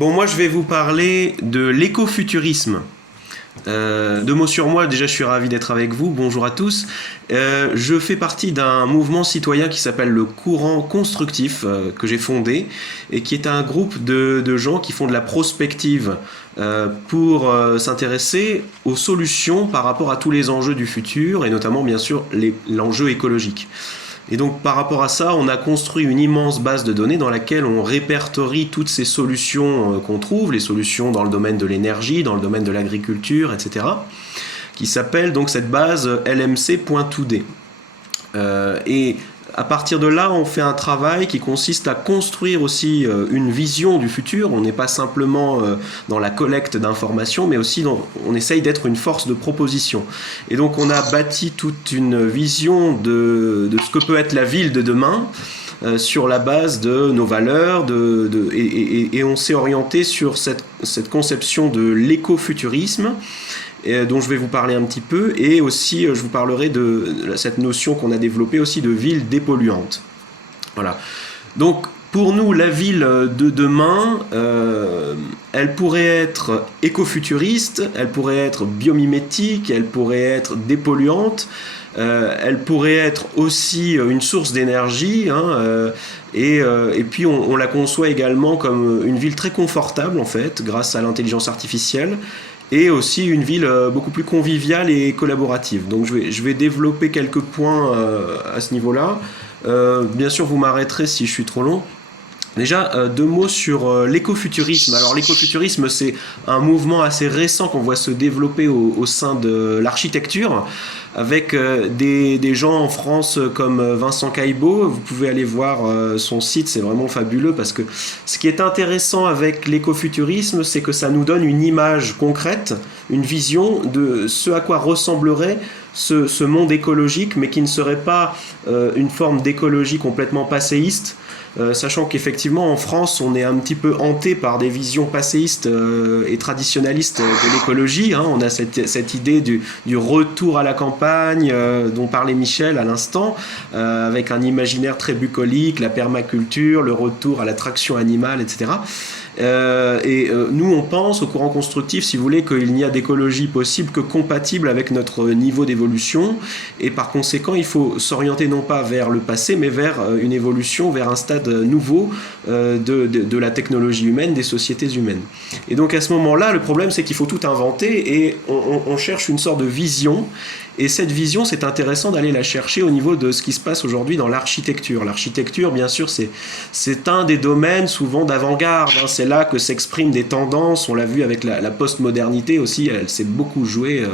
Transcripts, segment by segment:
Bon, moi je vais vous parler de l'écofuturisme. Deux mots sur moi, déjà je suis ravi d'être avec vous, bonjour à tous. Je fais partie d'un mouvement citoyen qui s'appelle le Courant Constructif, que j'ai fondé, et qui est un groupe de gens qui font de la prospective pour s'intéresser aux solutions par rapport à tous les enjeux du futur, et notamment bien sûr l'enjeu écologique. Et donc par rapport à ça, on a construit une immense base de données dans laquelle on répertorie toutes ces solutions qu'on trouve, les solutions dans le domaine de l'énergie, dans le domaine de l'agriculture, etc., qui s'appelle donc cette base lmc.today. Et à partir de là, on fait un travail qui consiste à construire aussi une vision du futur. On n'est pas simplement dans la collecte d'informations, mais aussi on essaye d'être une force de proposition. Et donc on a bâti toute une vision de ce que peut être la ville de demain, sur la base de nos valeurs, et on s'est orienté sur cette conception de l'écofuturisme, dont je vais vous parler un petit peu, et aussi je vous parlerai de cette notion qu'on a développée aussi de ville dépolluante. Voilà. Donc pour nous, la ville de demain, elle pourrait être écofuturiste, elle pourrait être biomimétique, elle pourrait être dépolluante, elle pourrait être aussi une source d'énergie, et puis on la conçoit également comme une ville très confortable en fait, grâce à l'intelligence artificielle, et aussi une ville beaucoup plus conviviale et collaborative. Donc je vais développer quelques points à ce niveau-là. Bien sûr, vous m'arrêterez si je suis trop long. Déjà, deux mots sur l'écofuturisme. Alors l'écofuturisme, c'est un mouvement assez récent qu'on voit se développer au sein de l'architecture, avec des gens en France comme Vincent Caillebots. Vous pouvez aller voir son site, c'est vraiment fabuleux, parce que ce qui est intéressant avec l'écofuturisme, c'est que ça nous donne une image concrète, une vision de ce à quoi ressemblerait ce monde écologique, mais qui ne serait pas une forme d'écologie complètement passéiste. Sachant qu'effectivement en France on est un petit peu hanté par des visions passéistes et traditionnalistes de l'écologie, on a cette idée du retour à la campagne dont parlait Michel à l'instant, avec un imaginaire très bucolique, la permaculture, le retour à la traction animale, etc. Nous on pense au courant constructif, si vous voulez, qu'il n'y a d'écologie possible que compatible avec notre niveau d'évolution, et par conséquent il faut s'orienter non pas vers le passé mais vers une évolution, vers un stade nouveau de la technologie humaine, des sociétés humaines. Et donc à ce moment-là, le problème c'est qu'il faut tout inventer, et on cherche une sorte de vision. Et cette vision, c'est intéressant d'aller la chercher au niveau de ce qui se passe aujourd'hui dans l'architecture. L'architecture, bien sûr, c'est un des domaines souvent d'avant-garde. C'est là que s'expriment des tendances. On l'a vu avec la postmodernité aussi, elle s'est beaucoup jouée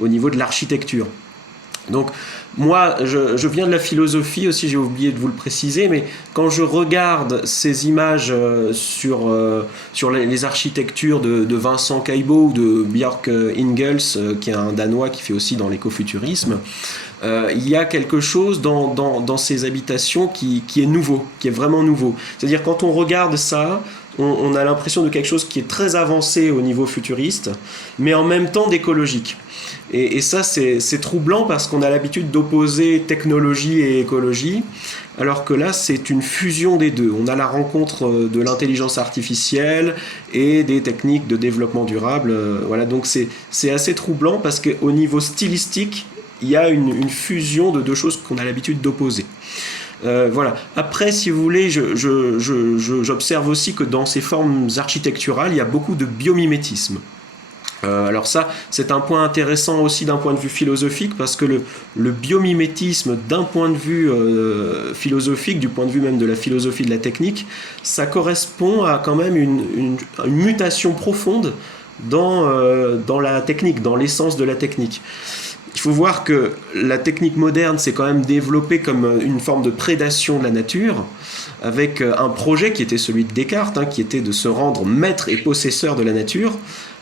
au niveau de l'architecture. Donc moi, je viens de la philosophie aussi, j'ai oublié de vous le préciser, mais quand je regarde ces images sur les architectures de Vincent Caillebots ou de Björk Ingels, qui est un Danois qui fait aussi dans l'écofuturisme, il y a quelque chose dans ces habitations qui est nouveau, qui est vraiment nouveau. C'est-à-dire quand on regarde ça, on a l'impression de quelque chose qui est très avancé au niveau futuriste, mais en même temps d'écologique. Et ça, c'est troublant, parce qu'on a l'habitude d'opposer technologie et écologie, alors que là, c'est une fusion des deux. On a la rencontre de l'intelligence artificielle et des techniques de développement durable. Voilà, donc c'est assez troublant, parce qu'au niveau stylistique, il y a une fusion de deux choses qu'on a l'habitude d'opposer. Voilà. Après, si vous voulez, j'observe aussi que dans ces formes architecturales, il y a beaucoup de biomimétisme. Alors ça, c'est un point intéressant aussi d'un point de vue philosophique, parce que le biomimétisme, d'un point de vue philosophique, du point de vue même de la philosophie de la technique, ça correspond à quand même une mutation profonde dans la technique, dans l'essence de la technique. Il faut voir que la technique moderne s'est quand même développée comme une forme de prédation de la nature, avec un projet qui était celui de Descartes, qui était de se rendre maître et possesseur de la nature,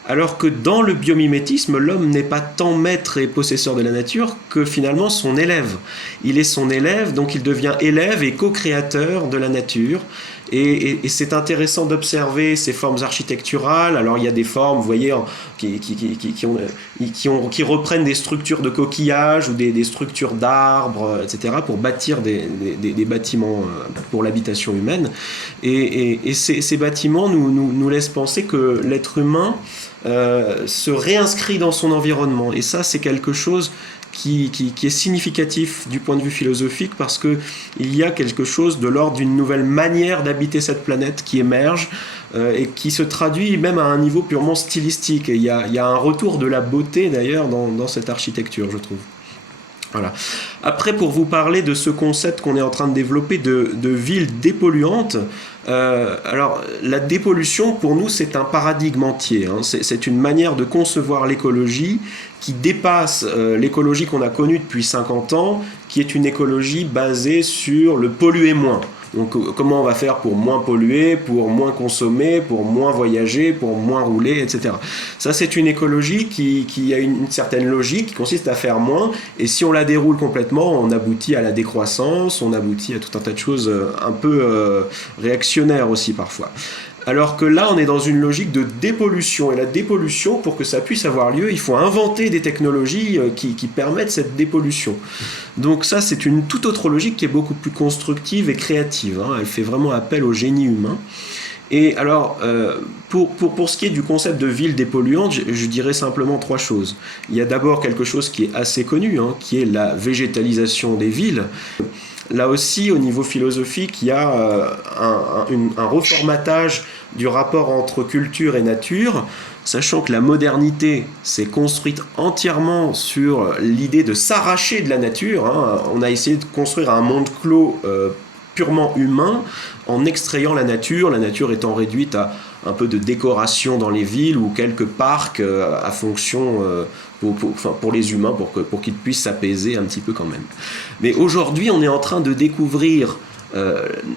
alors que dans le biomimétisme, l'homme n'est pas tant maître et possesseur de la nature que finalement son élève. Il est son élève, donc il devient élève et co-créateur de la nature. Et c'est intéressant d'observer ces formes architecturales. Alors il y a des formes, vous voyez, qui reprennent des structures de coquillages ou des structures d'arbres, etc., pour bâtir des bâtiments pour l'habitation humaine. Et ces bâtiments nous laissent penser que l'être humain se réinscrit dans son environnement. Et ça, c'est quelque chose qui est significatif du point de vue philosophique, parce qu'il y a quelque chose de l'ordre d'une nouvelle manière d'habiter cette planète qui émerge et qui se traduit même à un niveau purement stylistique. Et il y a un retour de la beauté d'ailleurs dans cette architecture, je trouve. Voilà. Après, pour vous parler de ce concept qu'on est en train de développer de ville dépolluante, alors la dépollution pour nous c'est un paradigme entier, hein. C'est une manière de concevoir l'écologie qui dépasse l'écologie qu'on a connue depuis 50 ans, qui est une écologie basée sur le polluer moins. Donc comment on va faire pour moins polluer, pour moins consommer, pour moins voyager, pour moins rouler, etc. Ça, c'est une écologie qui a une certaine logique, qui consiste à faire moins, et si on la déroule complètement, on aboutit à la décroissance, on aboutit à tout un tas de choses un peu réactionnaires aussi parfois. Alors que là, on est dans une logique de dépollution. Et la dépollution, pour que ça puisse avoir lieu, il faut inventer des technologies qui permettent cette dépollution. Donc ça, c'est une toute autre logique qui est beaucoup plus constructive et créative, hein. Elle fait vraiment appel au génie humain. Et alors, pour ce qui est du concept de ville dépolluante, je dirais simplement 3 choses. Il y a d'abord quelque chose qui est assez connu, hein, qui est la végétalisation des villes. Là aussi, au niveau philosophique, il y a un reformatage du rapport entre culture et nature, sachant que la modernité s'est construite entièrement sur l'idée de s'arracher de la nature, hein. On a essayé de construire un monde clos purement humain en extrayant la nature étant réduite à un peu de décoration dans les villes ou quelques parcs à fonction pour les humains, pour qu'ils puissent s'apaiser un petit peu quand même. Mais aujourd'hui, on est en train de découvrir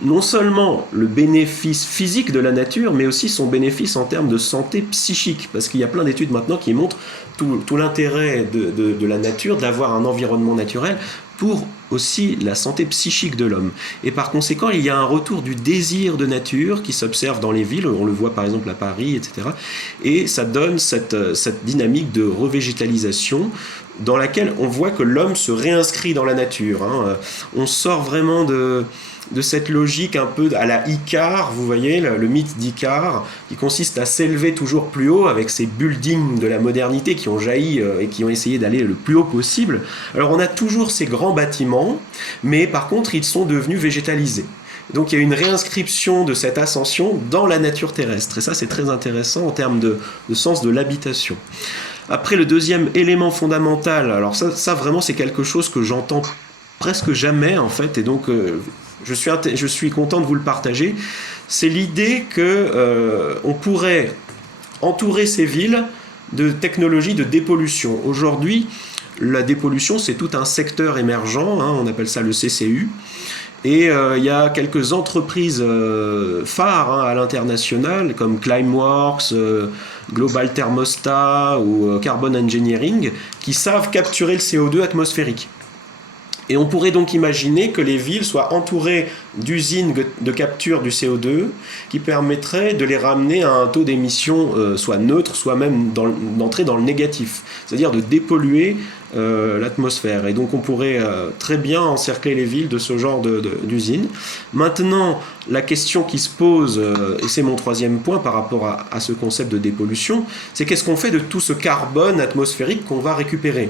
non seulement le bénéfice physique de la nature, mais aussi son bénéfice en termes de santé psychique, parce qu'il y a plein d'études maintenant qui montrent tout l'intérêt de la nature, d'avoir un environnement naturel pour aussi la santé psychique de l'homme. Et par conséquent, il y a un retour du désir de nature qui s'observe dans les villes, on le voit par exemple à Paris, etc. Et ça donne cette dynamique de revégétalisation dans laquelle on voit que l'homme se réinscrit dans la nature, hein. On sort vraiment de cette logique un peu à la Icare, vous voyez, le mythe d'Icare, qui consiste à s'élever toujours plus haut avec ces buildings de la modernité qui ont jailli et qui ont essayé d'aller le plus haut possible. Alors on a toujours ces grands bâtiments, mais par contre ils sont devenus végétalisés. Donc il y a une réinscription de cette ascension dans la nature terrestre, et ça c'est très intéressant en termes de sens de l'habitation. Après, le deuxième élément fondamental, alors ça vraiment c'est quelque chose que j'entends presque jamais en fait, et donc je suis content de vous le partager, c'est l'idée qu'on pourrait entourer ces villes de technologies de dépollution. Aujourd'hui, la dépollution c'est tout un secteur émergent, hein, on appelle ça le CCU, et il y a quelques entreprises phares, hein, à l'international, comme Climeworks, Global Thermostat ou Carbon Engineering, qui savent capturer le CO2 atmosphérique. Et on pourrait donc imaginer que les villes soient entourées d'usines de capture du CO2 qui permettraient de les ramener à un taux d'émission soit neutre, soit même d'entrer dans le négatif, c'est-à-dire de dépolluer l'atmosphère. Et donc on pourrait très bien encercler les villes de ce genre d'usines. Maintenant, la question qui se pose, et c'est mon troisième point par rapport à ce concept de dépollution, c'est qu'est-ce qu'on fait de tout ce carbone atmosphérique qu'on va récupérer ?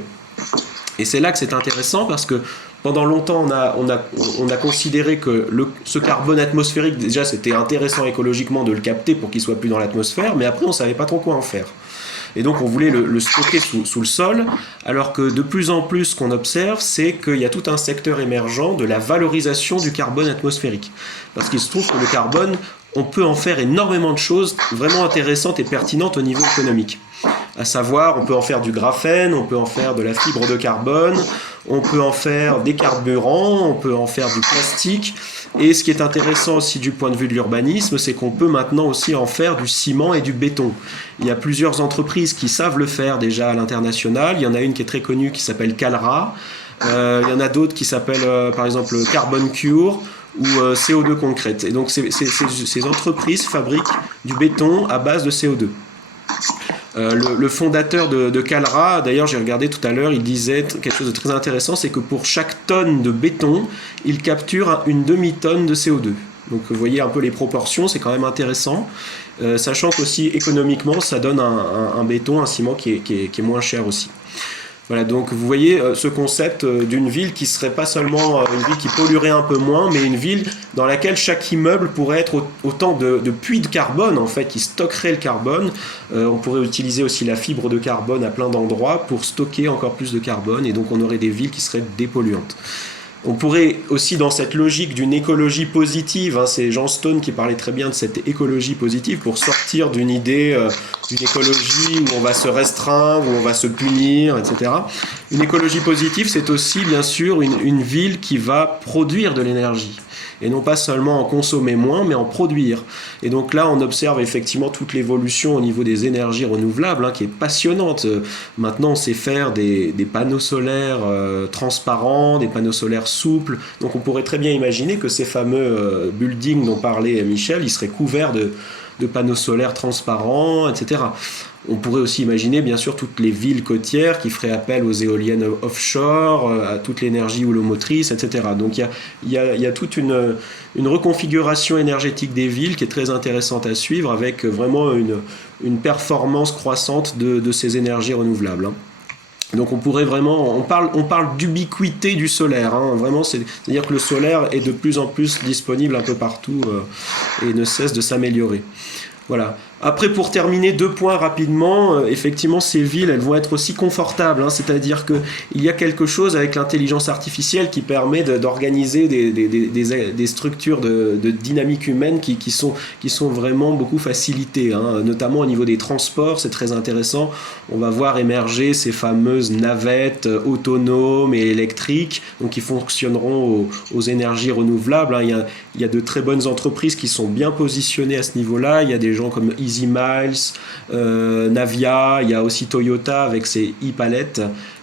Et c'est là que c'est intéressant, parce que pendant longtemps, on a considéré que ce carbone atmosphérique, déjà, c'était intéressant écologiquement de le capter pour qu'il ne soit plus dans l'atmosphère, mais après, on ne savait pas trop quoi en faire. Et donc, on voulait le stocker sous le sol, alors que de plus en plus, ce qu'on observe, c'est qu'il y a tout un secteur émergent de la valorisation du carbone atmosphérique. Parce qu'il se trouve que le carbone, on peut en faire énormément de choses vraiment intéressantes et pertinentes au niveau économique. À savoir, on peut en faire du graphène, on peut en faire de la fibre de carbone, on peut en faire des carburants, on peut en faire du plastique. Et ce qui est intéressant aussi du point de vue de l'urbanisme, c'est qu'on peut maintenant aussi en faire du ciment et du béton. Il y a plusieurs entreprises qui savent le faire déjà à l'international. Il y en a une qui est très connue qui s'appelle Calra. Il y en a d'autres qui s'appellent par exemple Carbon Cure ou CO2 concrète. Et donc ces entreprises fabriquent du béton à base de CO2. Le fondateur de Calra, d'ailleurs j'ai regardé tout à l'heure, il disait quelque chose de très intéressant, c'est que pour chaque tonne de béton, il capture une demi-tonne de CO2. Donc vous voyez un peu les proportions, c'est quand même intéressant, sachant qu'aussi économiquement ça donne un béton, un ciment qui est moins cher aussi. Voilà, donc vous voyez ce concept d'une ville qui serait pas seulement une ville qui polluerait un peu moins, mais une ville dans laquelle chaque immeuble pourrait être autant de puits de carbone en fait, qui stockerait le carbone. On pourrait utiliser aussi la fibre de carbone à plein d'endroits pour stocker encore plus de carbone, et donc on aurait des villes qui seraient dépolluantes. On pourrait aussi, dans cette logique d'une écologie positive, hein, c'est Jean Stone qui parlait très bien de cette écologie positive, pour sortir d'une idée d'une écologie où on va se restreindre, où on va se punir, etc. Une écologie positive, c'est aussi bien sûr une ville qui va produire de l'énergie. Et non pas seulement en consommer moins, mais en produire. Et donc là, on observe effectivement toute l'évolution au niveau des énergies renouvelables, hein, qui est passionnante. Maintenant, on sait faire des panneaux solaires transparents, des panneaux solaires souples. Donc on pourrait très bien imaginer que ces fameux buildings dont parlait Michel, ils seraient couverts de panneaux solaires transparents, etc. On pourrait aussi imaginer, bien sûr, toutes les villes côtières qui feraient appel aux éoliennes offshore, à toute l'énergie houlomotrice, etc. Donc il y a toute une reconfiguration énergétique des villes qui est très intéressante à suivre, avec vraiment une performance croissante de ces énergies renouvelables, hein. Donc on pourrait vraiment, on parle d'ubiquité du solaire, hein, vraiment, c'est-à-dire que le solaire est de plus en plus disponible un peu partout et ne cesse de s'améliorer. Voilà. Après, pour terminer, 2 points rapidement. Effectivement, ces villes, elles vont être aussi confortables, hein, c'est-à-dire qu'il y a quelque chose avec l'intelligence artificielle qui permet d'organiser des structures de dynamique humaine qui sont vraiment beaucoup facilitées, hein, notamment au niveau des transports, c'est très intéressant. On va voir émerger ces fameuses navettes autonomes et électriques, donc qui fonctionneront aux énergies renouvelables, hein. Il y a de très bonnes entreprises qui sont bien positionnées à ce niveau-là. Il y a des gens comme Easy Miles, Navia, il y a aussi Toyota avec ses e-palettes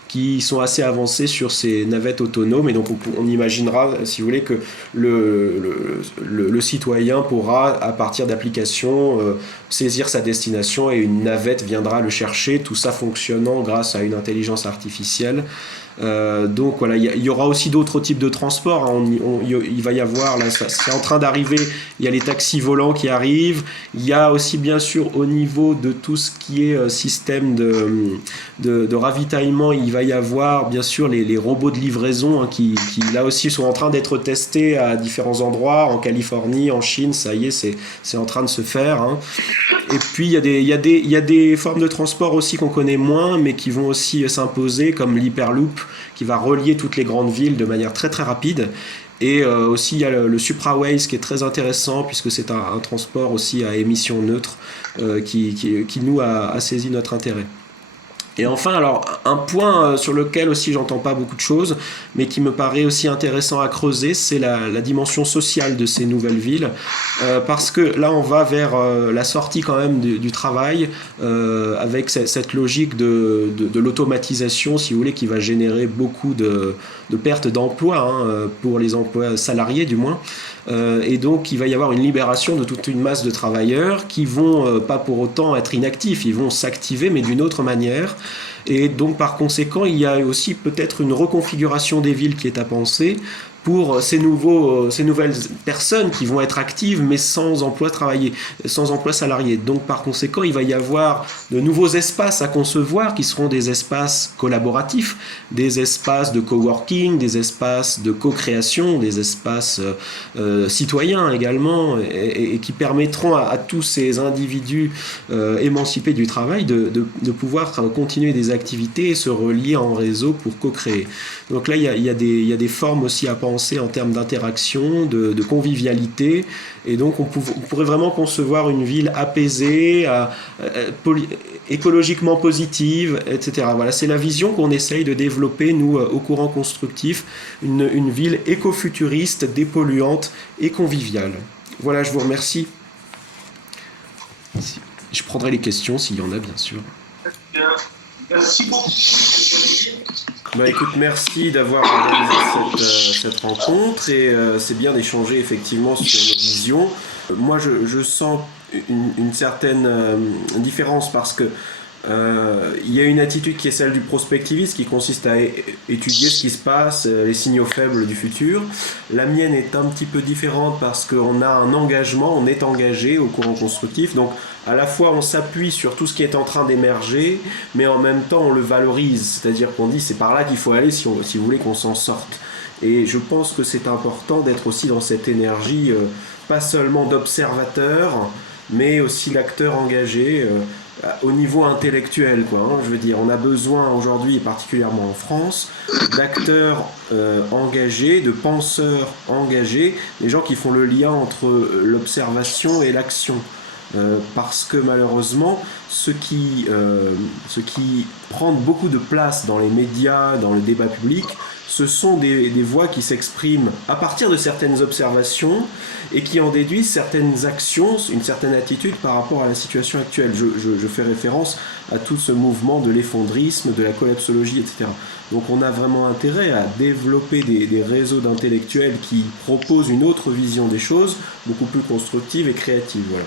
qui sont assez avancés sur ces navettes autonomes, et donc on imaginera, si vous voulez, que le citoyen pourra, à partir d'applications, saisir sa destination et une navette viendra le chercher, tout ça fonctionnant grâce à une intelligence artificielle. Donc voilà, il y aura aussi d'autres types de transports, hein. Il va y avoir, là, c'est en train d'arriver, il y a les taxis volants qui arrivent, il y a aussi bien sûr au niveau de tout ce qui est système de ravitaillement, il va y avoir bien sûr les robots de livraison, hein, qui là aussi sont en train d'être testés à différents endroits, en Californie, en Chine, ça y est, c'est en train de se faire, hein. Et puis il y a des formes de transport aussi qu'on connaît moins, mais qui vont aussi s'imposer, comme l'Hyperloop, qui va relier toutes les grandes villes de manière très très rapide. Et aussi il y a le Supraways qui est très intéressant, puisque c'est un transport aussi à émissions neutres qui nous a saisi notre intérêt. Et enfin, alors, un point sur lequel aussi j'entends pas beaucoup de choses, mais qui me paraît aussi intéressant à creuser, c'est la dimension sociale de ces nouvelles villes, parce que là, on va vers la sortie quand même du travail, avec cette logique de l'automatisation, si vous voulez, qui va générer beaucoup de pertes d'emplois, hein, pour les emplois salariés du moins. Et donc il va y avoir une libération de toute une masse de travailleurs qui vont pas pour autant être inactifs, ils vont s'activer mais d'une autre manière. Et donc par conséquent il y a aussi peut-être une reconfiguration des villes qui est à penser pour ces nouvelles personnes qui vont être actives mais sans emploi salarié. Donc par conséquent, il va y avoir de nouveaux espaces à concevoir qui seront des espaces collaboratifs, des espaces de coworking, des espaces de co-création, des espaces citoyens également, et qui permettront à tous ces individus émancipés du travail de pouvoir continuer des activités et se relier en réseau pour co-créer. Donc là, il y a des formes aussi à penser en termes d'interaction, de convivialité, et donc on pourrait vraiment concevoir une ville apaisée, écologiquement positive, etc. Voilà, c'est la vision qu'on essaye de développer, nous, au courant constructif, une ville éco-futuriste, dépolluante et conviviale. Voilà, je vous remercie. Je prendrai les questions s'il y en a, bien sûr. Merci beaucoup. Bah écoute, merci d'avoir organisé cette rencontre et c'est bien d'échanger effectivement sur nos visions. Moi, je sens une certaine différence parce que il y a une attitude qui est celle du prospectivisme qui consiste à étudier ce qui se passe, les signaux faibles du futur. La mienne est un petit peu différente parce qu'on a un engagement, on est engagé au courant constructif. Donc à la fois on s'appuie sur tout ce qui est en train d'émerger, mais en même temps on le valorise. C'est-à-dire qu'on dit c'est par là qu'il faut aller si vous voulez qu'on s'en sorte. Et je pense que c'est important d'être aussi dans cette énergie, pas seulement d'observateur, mais aussi d'acteur engagé au niveau intellectuel, quoi, hein. Je veux dire, on a besoin aujourd'hui, et particulièrement en France, d'acteurs engagés, de penseurs engagés, des gens qui font le lien entre l'observation et l'action. Parce que malheureusement, ce qui prend beaucoup de place dans les médias, dans le débat public, ce sont des voix qui s'expriment à partir de certaines observations et qui en déduisent certaines actions, une certaine attitude par rapport à la situation actuelle. Je fais référence à tout ce mouvement de l'effondrisme, de la collapsologie, etc. Donc on a vraiment intérêt à développer des réseaux d'intellectuels qui proposent une autre vision des choses, beaucoup plus constructive et créative. Voilà.